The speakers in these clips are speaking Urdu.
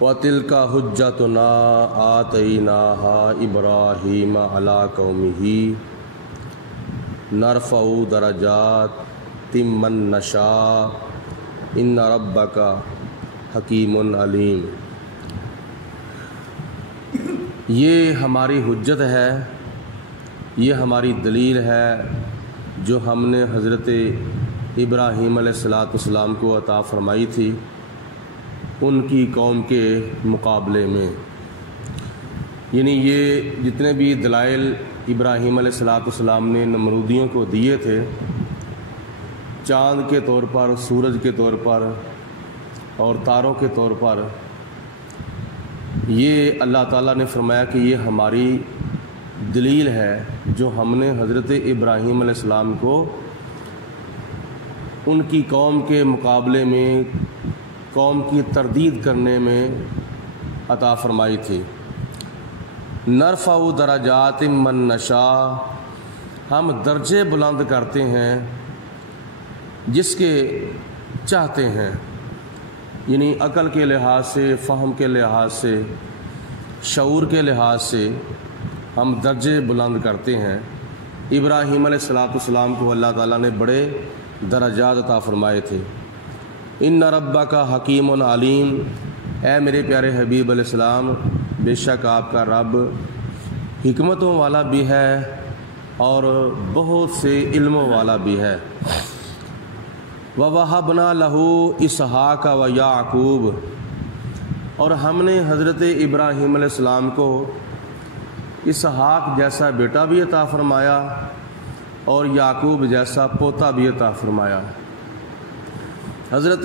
وَتِلْكَ حُجَّتُنَا آتَيْنَاهَا إِبْرَاهِيمَ عَلَىٰ قَوْمِهِ نَرْفَعُ دَرَجَاتٍ مَّن نَّشَاءُ إِنَّ رَبَّكَ حَكِیمٌ عَلِیمٌ۔ یہ ہماری حجت ہے، یہ ہماری دلیل ہے جو ہم نے حضرت ابراہیم علیہ السلام کو عطا فرمائی تھی ان کی قوم کے مقابلے میں۔ یعنی یہ جتنے بھی دلائل ابراہیم علیہ السلام نے نمرودیوں کو دیے تھے، چاند کے طور پر، سورج کے طور پر اور تاروں کے طور پر، یہ اللہ تعالیٰ نے فرمایا کہ یہ ہماری دلیل ہے جو ہم نے حضرت ابراہیم علیہ السلام کو ان کی قوم کے مقابلے میں، قوم کی تردید کرنے میں عطا فرمائی تھی۔ نرفع درجات من نشاء، ہم درجے بلند کرتے ہیں جس کے چاہتے ہیں، یعنی عقل کے لحاظ سے، فہم کے لحاظ سے، شعور کے لحاظ سے ہم درجے بلند کرتے ہیں۔ ابراہیم علیہ السلام کو اللہ تعالیٰ نے بڑے درجات عطا فرمائے تھے۔ ان ربک حکیم علیم، اے میرے پیارے حبیب علیہ السلام، بے شک آپ کا رب حکمتوں والا بھی ہے اور بہت سے علموں والا بھی ہے۔ وَوَهَبْنَا لَهُ إِسْحَاقَ وَيَعْقُوبَ، اور ہم نے حضرت ابراہیم علیہ السلام کو اسحاق جیسا بیٹا بھی عطا فرمایا اور یعقوب جیسا پوتا بھی عطا فرمایا۔ حضرت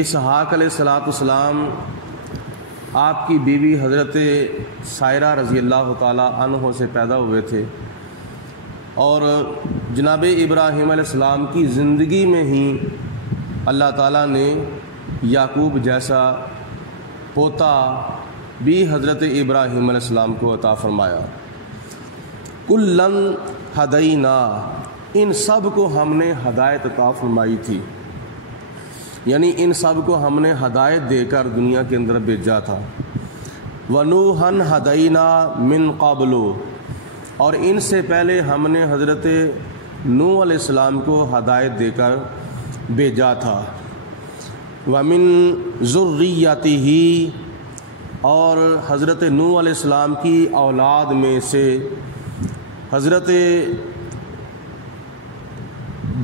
اسحاق علیہ السلام آپ کی بیوی حضرت سائرہ رضی اللہ تعالی عنہ سے پیدا ہوئے تھے، اور جناب ابراہیم علیہ السلام کی زندگی میں ہی اللہ تعالیٰ نے یعقوب جیسا پوتا بھی حضرت ابراہیم علیہ السلام کو عطا فرمایا۔ کُلًّا ہدینٰا، ان سب کو ہم نے ہدایت عطا فرمائی تھی، یعنی ان سب کو ہم نے ہدایت دے کر دنیا کے اندر بھیجا تھا۔ وَنُوحًا ہدینٰا مِن قَبْلُ، اور ان سے پہلے ہم نے حضرت نوح علیہ السلام کو ہدایت دے کر بھیجا تھا۔ وَمِن ذُرِّيَّتِهِ، اور حضرت نوح علیہ السلام کی اولاد میں سے حضرت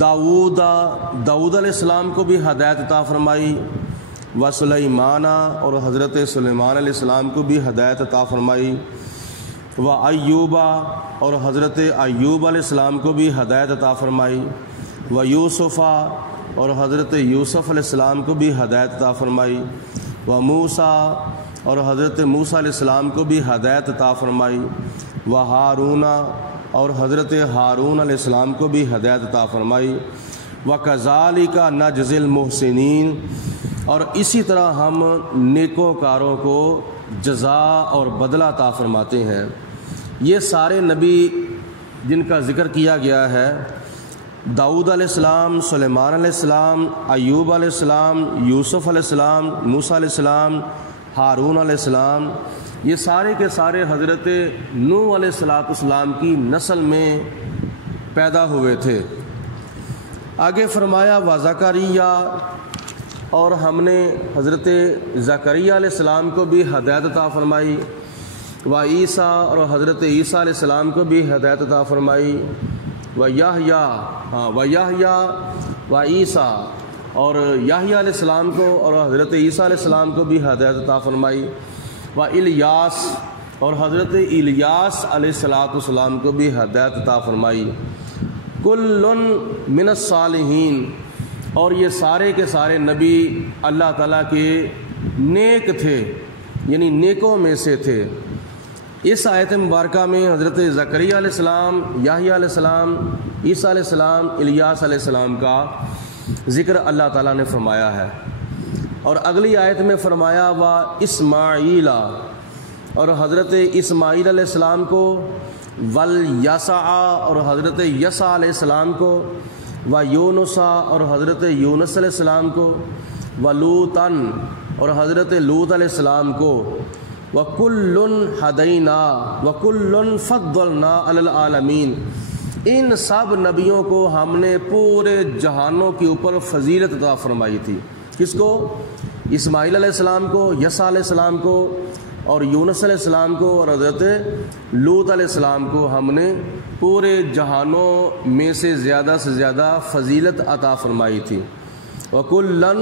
داؤد علیہ السلام کو بھی ہدایت عطا فرمائی، وسلیمان، اور حضرت سلیمان علیہ السلام کو بھی ہدایت عطا فرمائی، وایوب، اور حضرت ایوب علیہ السلام کو بھی ہدایت عطا فرمائی، ویوسف، اور حضرت یوسف علیہ السلام کو بھی ہدایت عطا فرمائی، وموسیٰ، اور حضرت موسیٰ علیہ السلام کو بھی ہدایت عطا فرمائی، وہارون، اور حضرت ہارون علیہ السلام کو بھی ہدایت عطا فرمائی، وَكَذَلِكَ نَجْزِي الْمُحْسِنِينَ، اور اسی طرح ہم نیکوکاروں کو جزا اور بدلہ عطا فرماتے ہیں۔ یہ سارے نبی جن کا ذکر کیا گیا ہے، داؤد علیہ السلام، سلیمان علیہ السلام، ایوب علیہ السلام، یوسف علیہ السلام، موسیٰ علیہ السلام، ہارون علیہ السلام، یہ سارے کے سارے حضرت نوح علیہ السلام کی نسل میں پیدا ہوئے تھے۔ آگے فرمایا وزکریا، اور ہم نے حضرت زکریا علیہ السلام کو بھی ہدایت عطا فرمائی، وعیسیٰ، اور حضرت عیسیٰ علیہ السلام کو بھی ہدایت عطا فرمائی، ویحییٰ، وعیسیٰ، اور یحییٰ علیہ السلام کو اور حضرت عیسیٰ علیہ السلام کو بھی ہدایت عطا فرمائی، الیاس، اور حضرت الیاس علیہ السلام کو بھی ہدایت عطا فرمائی، کل من الصالحین، اور یہ سارے کے سارے نبی اللہ تعالیٰ کے نیک تھے، یعنی نیکوں میں سے تھے۔ اس آیت مبارکہ میں حضرت زکریا علیہ السلام، یحییٰ علیہ السلام، عیسیٰ علیہ السلام، الیاس علیہ السلام کا ذکر اللہ تعالیٰ نے فرمایا ہے، اور اگلی آیت میں فرمایا اسماعیل، اور حضرت اسماعیل علیہ السلام کو، والیسع، اور حضرت یسع علیہ السلام کو، ویونس، اور حضرت یونس علیہ السلام کو، ولوطن، اور حضرت لوط علیہ السلام کو وَكُلٌّ هَدَيْنَا وَكُلٌّ فَضَّلْنَا عَلَى الْعَالَمِينَ، ان سب نبیوں کو ہم نے پورے جہانوں کے اوپر فضیلت عطا فرمائی تھی۔ کس کو؟ اسماعیل علیہ السلام کو، یسع علیہ السلام کو، اور یونس علیہ السلام کو، اور حضرت لوط علیہ السلام کو ہم نے پورے جہانوں میں سے زیادہ فضیلت عطا فرمائی تھی۔ وَكُلًّا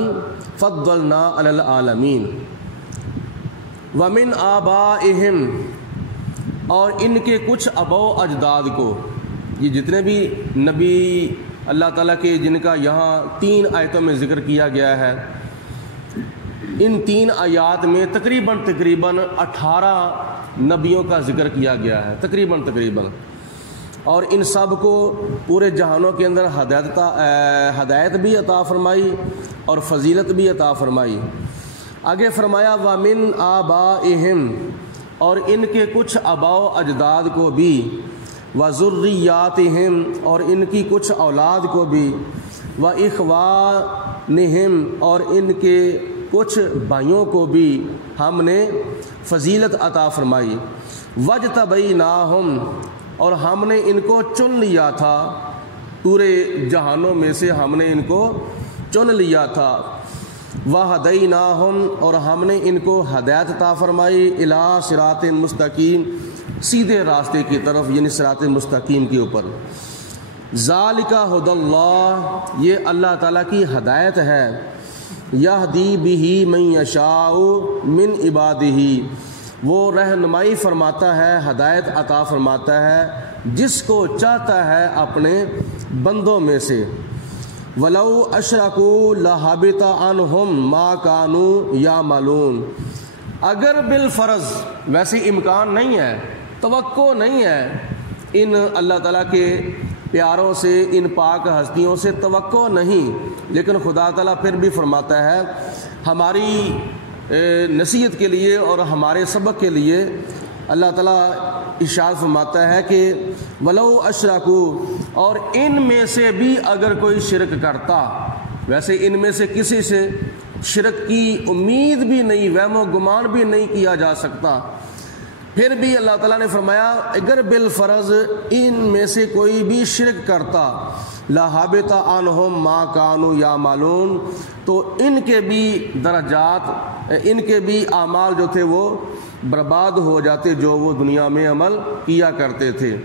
فَضَّلْنَا عَلَى الْعَالَمِينَ وَمِنْ آبَائِهِمْ، اور ان کے کچھ اباء و اجداد کو، یہ جتنے بھی نبی اللہ تعالیٰ کے جن کا یہاں 3 آیتوں میں ذکر کیا گیا ہے، ان 3 آیات میں تقریباً 18 نبیوں کا ذکر کیا گیا ہے، تقریباً، اور ان سب کو پورے جہانوں کے اندر ہدایت بھی عطا فرمائی اور فضیلت بھی عطا فرمائی۔ آگے فرمایا وَمِنْ آبَائِهِمْ، اور ان کے کچھ اباء و اجداد کو بھی، وَذُرِّيَّاتِهِمْ، اور ان کی کچھ اولاد کو بھی، وَإِخْوَانِهِمْ، اور ان کے کچھ بھائیوں کو بھی ہم نے فضیلت عطا فرمائی۔ وَاجْتَبَيْنَاهُمْ، اور ہم نے ان کو چن لیا تھا، پورے جہانوں میں سے ہم نے ان کو چن لیا تھا۔ وَهَدَيْنَاهُمْ، اور ہم نے ان کو ہدایت عطا فرمائی، إِلَىٰ صِرَاطٍ مستقیم، سیدھے راستے کی طرف، یعنی صراط مستقیم کے اوپر۔ ذَلِكَ هُدَى اللَّهِ، یہ اللہ تعالیٰ کی ہدایت ہے، يَهْدِي بِهِ مَن يَشَاءُ مِنْ عِبَادِهِ، وہ رہنمائی فرماتا ہے، ہدایت عطا فرماتا ہے جس کو چاہتا ہے اپنے بندوں میں سے۔ وَلَوْ أَشْرَكُوا لَحَبِطَ عَنْهُمْ مَا كَانُوا يَعْمَلُونَ، اگر بالفرض، ویسے امکان نہیں ہے، توقع نہیں ہے، ان اللہ تعالیٰ کے پیاروں سے، ان پاک ہستیوں سے توقع نہیں، لیکن خدا تعالیٰ پھر بھی فرماتا ہے ہماری نصیحت کے لیے اور ہمارے سبق کے لیے۔ اللہ تعالیٰ ارشاد فرماتا ہے کہ وَلَوْ أَشْرَكُوا، اور ان میں سے بھی اگر کوئی شرک کرتا، ویسے ان میں سے کسی سے شرک کی امید بھی نہیں، وہم و گمان بھی نہیں کیا جا سکتا، پھر بھی اللہ تعالیٰ نے فرمایا اگر بالفرض ان میں سے کوئی بھی شرک کرتا، لَحَبِطَ عَنْهُمْ مَا كَانُوا يَعْمَلُونَ، تو ان کے بھی درجات، ان کے بھی اعمال جو تھے وہ برباد ہو جاتے جو وہ دنیا میں عمل کیا کرتے تھے۔